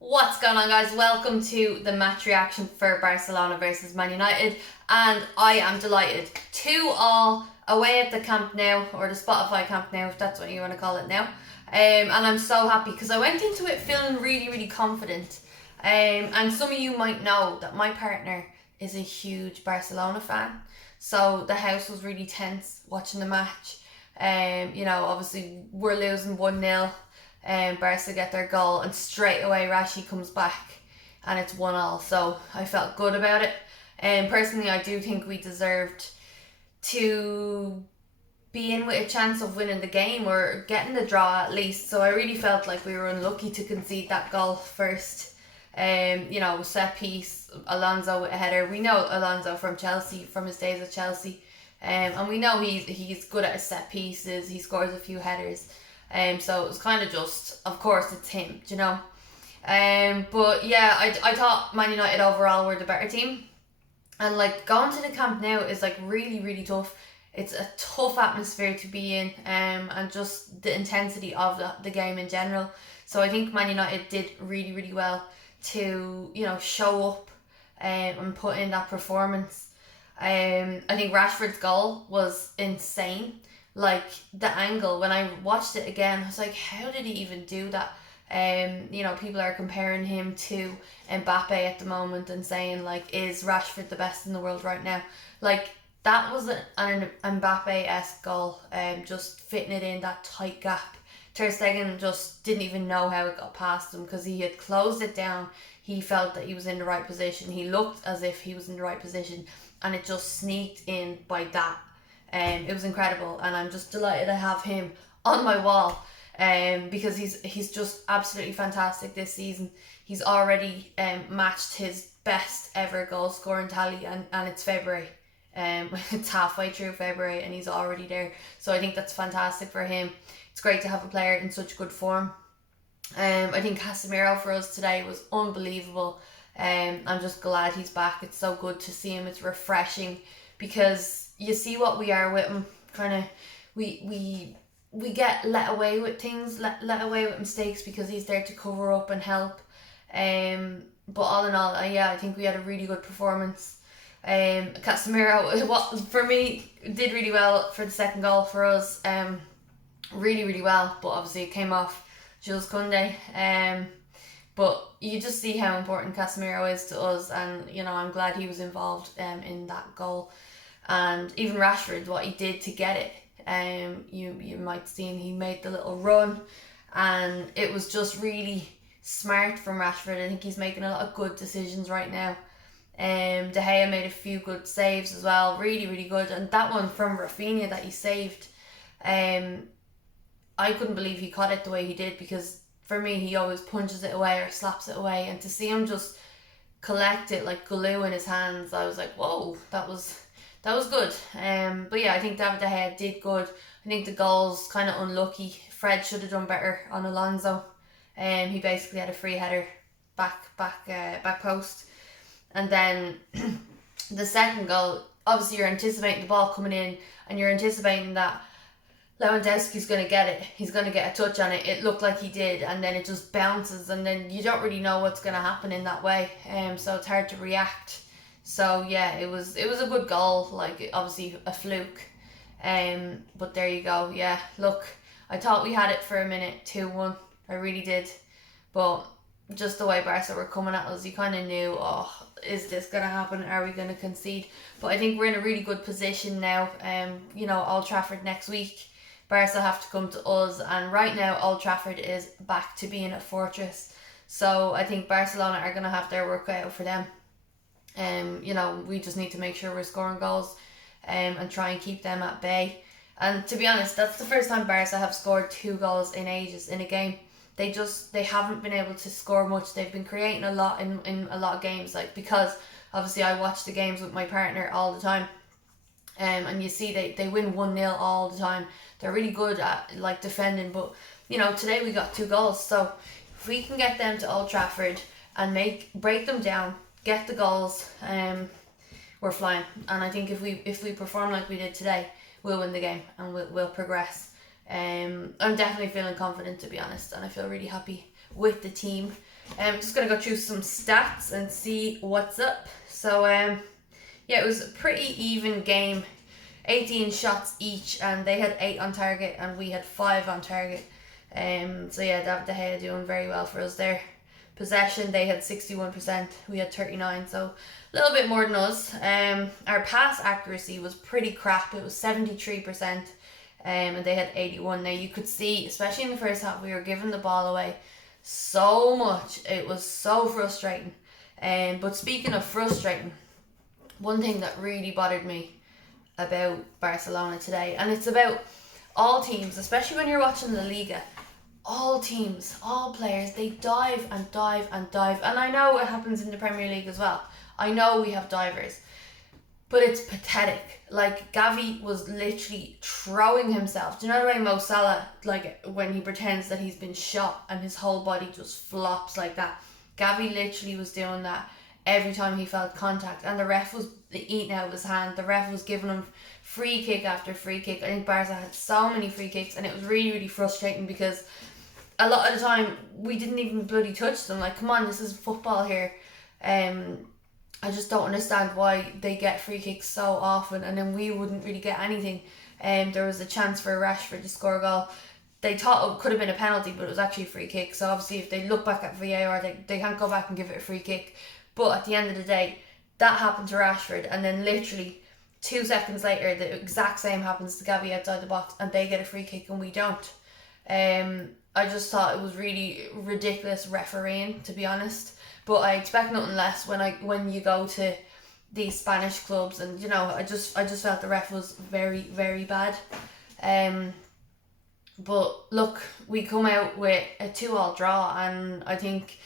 What's going on, guys? Welcome to the match reaction for Barcelona versus Man United, and I am delighted. 2-2 away at the Camp Nou, or the Spotify Camp Nou, if that's what you want to call it now. And I'm so happy because I went into it feeling really, really confident. And some of you might know that my partner is a huge Barcelona fan, so the house was really tense watching the match. Obviously we're losing 1-0. Barca get their goal, and straight away Rashi comes back, and it's 1-1. So I felt good about it. And personally, I do think we deserved to be in with a chance of winning the game or getting the draw at least. So I really felt like we were unlucky to concede that goal first. Set piece, Alonso with a header. We know Alonso from Chelsea, from his days at Chelsea. And we know he's good at his set pieces. He scores a few headers. So it was kind of just, of course, it's him, do you know? But yeah, I thought Man United overall were the better team. And like going to the Camp Nou is like really, really tough. It's a tough atmosphere to be in, and just the intensity of the game in general. So I think Man United did really, really well to, show up and put in that performance. I think Rashford's goal was insane. Like the angle, when I watched it again, I was like, how did he even do that? People are comparing him to Mbappe at the moment and saying like, is Rashford the best in the world right now? Like that was an Mbappe-esque goal, just fitting it in that tight gap. Ter Stegen just didn't even know how it got past him because he had closed it down. He felt that he was in the right position. He looked as if he was in the right position, and it just sneaked in by that. It was incredible, and I'm just delighted I have him on my wall. Because he's just absolutely fantastic this season. He's already matched his best ever goal scoring tally, and it's February. It's halfway through February, and he's already there. So I think that's fantastic for him. It's great to have a player in such good form. I think Casemiro for us today was unbelievable. I'm just glad he's back. It's so good to see him. It's refreshing because you see what we are with him. Kind of, we get let away with things, let away with mistakes because he's there to cover up and help. But all in all, yeah, I think we had a really good performance. Casemiro, what for me did really well for the second goal for us. Really, really well, but obviously it came off Jules Koundé. But you just see how important Casemiro is to us, and I'm glad he was involved in that goal, and even Rashford, what he did to get it. You might see he made the little run, and it was just really smart from Rashford. I think he's making a lot of good decisions right now. De Gea made a few good saves as well, really, really good, and that one from Rafinha that he saved. I couldn't believe he caught it the way he did, because for me he always punches it away or slaps it away, and to see him just collect it like glue in his hands, I was like, whoa, that was good. But yeah, I think David De Gea did good. I think the goals kind of unlucky. Fred should have done better on Alonso. He basically had a free header back post, and then the second goal. Obviously, you're anticipating the ball coming in, and you're anticipating that Lewandowski's going to get it. He's going to get a touch on it. It looked like he did, and then it just bounces, and then you don't really know what's going to happen in that way. So it's hard to react. So yeah, it was a good goal. Like obviously a fluke. But there you go. Yeah, look, I thought we had it for a minute, 2-1. I really did, but just the way Barca were coming at us, you kind of knew, oh, is this gonna happen? Are we gonna concede? But I think we're in a really good position now. Old Trafford next week. Barca have to come to us, and right now Old Trafford is back to being a fortress. So I think Barcelona are gonna have their work cut out for them. We just need to make sure we're scoring goals, and try and keep them at bay. And to be honest, that's the first time Barca have scored 2 goals in ages in a game. They haven't been able to score much. They've been creating a lot in a lot of games, like, because obviously I watch the games with my partner all the time. And you see they win 1-0 all the time. They're really good at like defending, but today we got 2 goals. So if we can get them to Old Trafford and break them down, get the goals, we're flying. And I think if we perform like we did today, we'll win the game and we'll progress. I'm definitely feeling confident, to be honest, and I feel really happy with the team. I'm just going to go through some stats and see what's up. So, yeah, it was a pretty even game. 18 shots each, and they had 8 on target and we had 5 on target. So yeah, David De Gea doing very well for us there. Possession, they had 61%, we had 39, so a little bit more than us. Our pass accuracy was pretty crap. It was 73%, and they had 81. Now you could see, especially in the first half, we were giving the ball away so much. It was so frustrating. But speaking of frustrating, one thing that really bothered me about Barcelona today, and it's about all teams, especially when you're watching La Liga, all teams, all players, they dive and dive and dive. And I know it happens in the Premier League as well. I know we have divers, but it's pathetic. Like, Gavi was literally throwing himself. Do you know the way Mo Salah, like when he pretends that he's been shot and his whole body just flops like that? Gavi literally was doing that every time he felt contact, and the ref was eating out of his hand. The ref was giving him free kick after free kick. I think Barca had so many free kicks, and it was really, really frustrating because a lot of the time we didn't even bloody touch them. Like, come on, this is football here. I just don't understand why they get free kicks so often and then we wouldn't really get anything. There was a chance for Rashford to score a goal. They thought it could have been a penalty, but it was actually a free kick. So obviously if they look back at VAR, they can't go back and give it a free kick. But at the end of the day, that happened to Rashford, and then literally 2 seconds later the exact same happens to Gavi outside the box and they get a free kick and we don't. I just thought it was really ridiculous refereeing, to be honest. But I expect nothing less when you go to these Spanish clubs, and you know, I just felt the ref was very, very bad. But look, we come out with a 2-2 draw, and I think,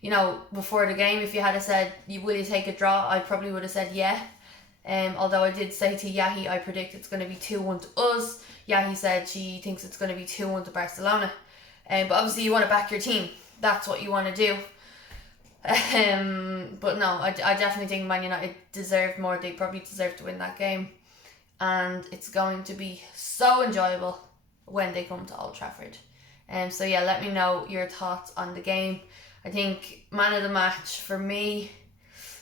you know, before the game, if you had said, will you take a draw, I probably would have said yeah. Although I did say to Yahi, I predict it's going to be 2-1 to us. Yahi said she thinks it's going to be 2-1 to Barcelona. But obviously you want to back your team. That's what you want to do. But no, I definitely think Man United deserved more. They probably deserved to win that game. And it's going to be so enjoyable when they come to Old Trafford. So yeah, let me know your thoughts on the game. I think man of the match for me,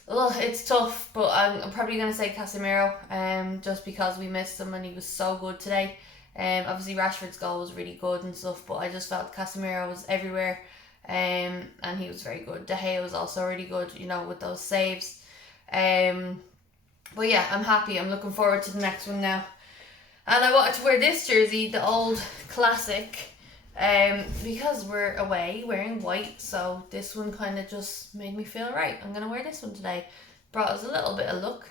it's tough, but I'm probably going to say Casemiro, just because we missed him and he was so good today. Obviously Rashford's goal was really good and stuff, but I just felt Casemiro was everywhere, and he was very good. De Gea was also really good, you know, with those saves. But yeah, I'm happy. I'm looking forward to the next one now. And I wanted to wear this jersey, the old classic, because we're away wearing white, so this one kind of just made me feel right. I'm going to wear this one today. Brought us a little bit of luck.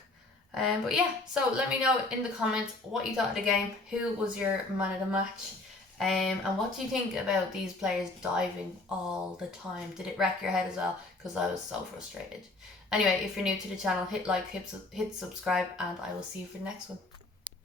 But yeah, so let me know in the comments what you thought of the game, who was your man of the match, and what do you think about these players diving all the time? Did it wreck your head as well? Because I was so frustrated. Anyway, if you're new to the channel, hit like, hit subscribe, and I will see you for the next one.